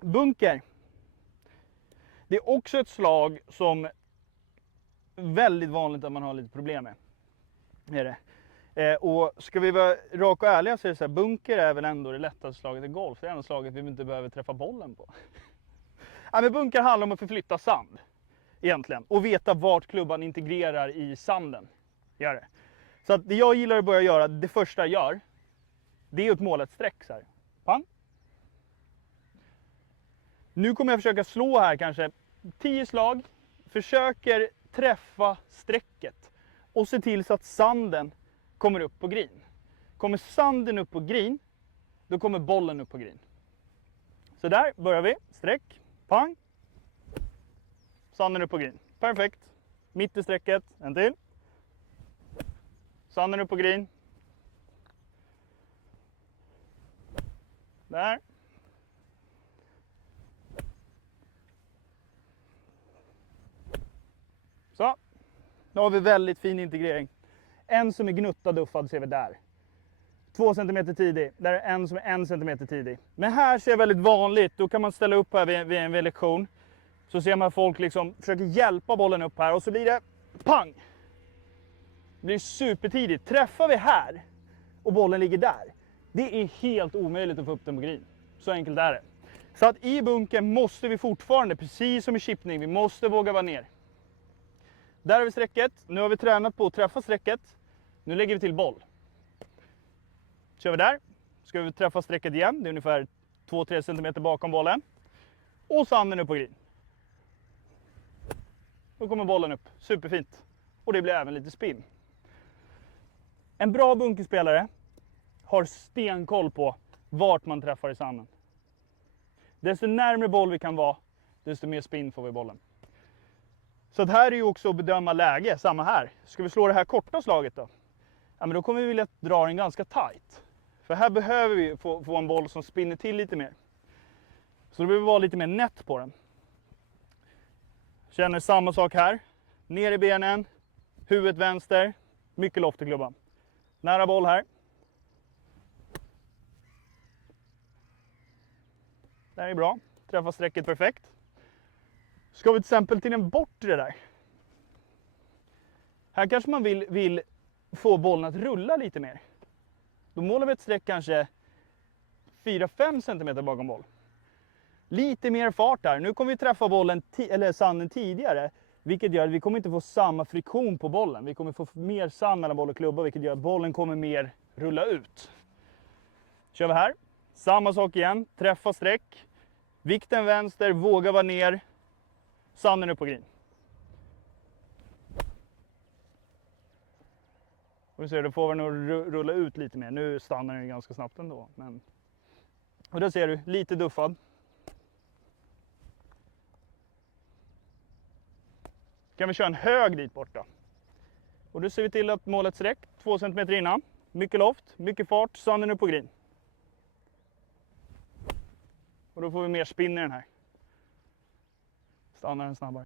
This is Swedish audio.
Bunker. Det är också ett slag som är väldigt vanligt att man har lite problem med. Är det. Och ska vi vara raka och ärliga så är det så här, bunker är väl ändå det lättaste slaget i golf. Det är ändå slaget vi inte behöver träffa bollen på. Ja, men bunker handlar om att förflytta sand egentligen. Och veta vart klubban integrerar i sanden. Gör det. Så att det jag gillar att börja göra, det första jag gör, det är att måla ett streck så här. Pang. Nu kommer jag försöka slå här kanske 10 slag. Försöker träffa strecket. Och se till så att sanden kommer upp på green. Kommer sanden upp på green, då kommer bollen upp på green. Så där börjar vi. Streck. Pang. Sanden upp på green. Perfekt. Mitt i strecket. En till. Sanden upp på green. Där. Så. Nu har vi väldigt fin integrering. En som är gnutta duffad ser vi där. 2 cm tidig. Där är en som är 1 cm tidig. Men här ser jag väldigt vanligt. Då kan man ställa upp här vid en lektion. Så ser man folk liksom försöker hjälpa bollen upp här. Och så blir det pang. Det blir supertidigt. Träffar vi här och bollen ligger där. Det är helt omöjligt att få upp den på green. Så enkelt är det. Så att i bunken måste vi fortfarande, precis som i chippning, vi måste våga vara ner. Där har vi strecket. Nu har vi tränat på att träffa strecket. Nu lägger vi till boll. Kör vi där. Ska vi träffa strecket igen. Det är ungefär 2-3 cm bakom bollen. Och sanden upp på green. Då kommer bollen upp. Superfint. Och det blir även lite spin. En bra bunkerspelare har stenkoll på vart man träffar i sanden. Desto närmare boll vi kan vara, desto mer spin får vi i bollen. Så det här är ju också att bedöma läge, samma här. Ska vi slå det här korta slaget då? Ja, men då kommer vi vilja dra den ganska tight. För här behöver vi få en boll som spinner till lite mer. Så då behöver vi vara lite mer nätt på den. Känner samma sak här. Ner i benen, huvudet vänster, mycket loft i klubban. Nära boll här. Det här är bra. Träffa strecket perfekt. Ska vi till exempel till en bortre där. Här kanske man vill få bollen att rulla lite mer. Då målar vi ett streck kanske 4-5 cm bakom boll. Lite mer fart där. Nu kommer vi träffa bollen eller sanden tidigare. Vilket gör att vi kommer inte få samma friktion på bollen. Vi kommer få mer sand mellan boll och klubba. Vilket gör att bollen kommer mer rulla ut. Kör vi här. Samma sak igen. Träffa streck. Vikten vänster. Våga vara ner. Sanden upp på green. Och du ser, då får vi nog rulla ut lite mer. Nu stannar den ganska snabbt ändå. Men... Och då ser du, lite duffad. Kan vi köra en hög dit borta. Och då ser vi till att måla ett streck 2 cm innan. Mycket loft, mycket fart, sanden upp på green. Och då får vi mer spinn i den här. Stannar den snabbare.